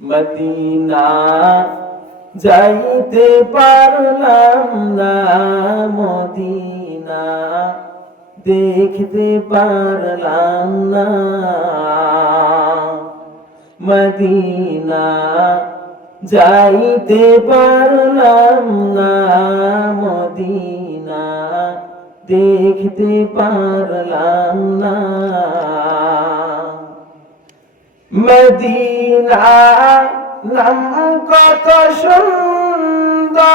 Medina যাইতে পারলাম না, মদিনা দেখতে পারলাম না। মদিনা যাইতে পারলাম না, মদিনা দেখতে পারলাম না। মদিনা নাম কত সুন্দর,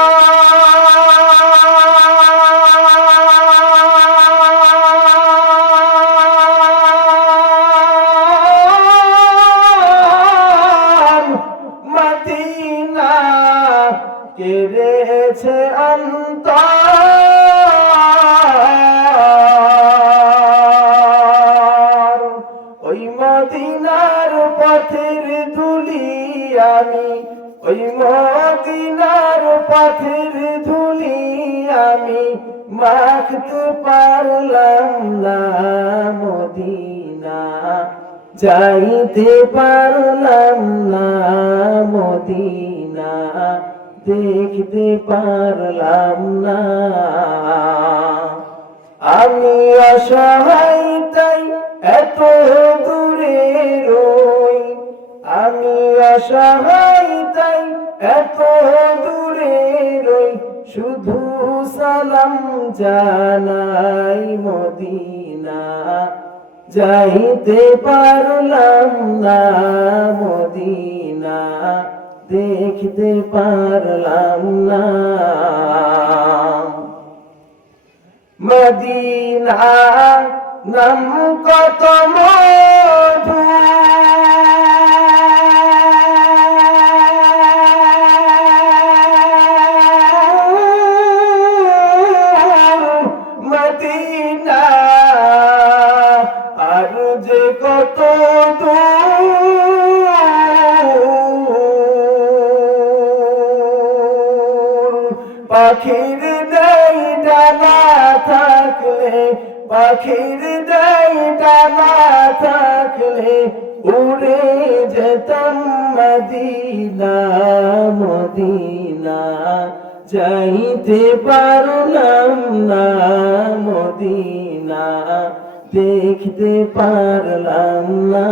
মদিনা কেড়েছে অন্তর। ওই মদিনার পথের ধুলি আমি, ওই মদিনার পথের ধুলি আমি মাখতে পারলাম না, মদিনা যাইতে পারলাম না, মদিনা দেখতে পারলাম না। আমি অসহায় তাই এত দূরে রই, আমি অসহায় তাই এত দূরে রই, শুধু সালাম জানাই, মদিনা যাইতে পারলাম না, মদিনা দেখতে পারলাম না। মদিনা নাম কত মধু, মদিনা আর যে কত দূর। পাখির নেই ডানা থাকলে, পাখির নেই ডানা থাকলে উড়ে যেতাম মদিনা, মদিনা যাইতে পারলাম না, মদিনা দেখতে পারলাম না।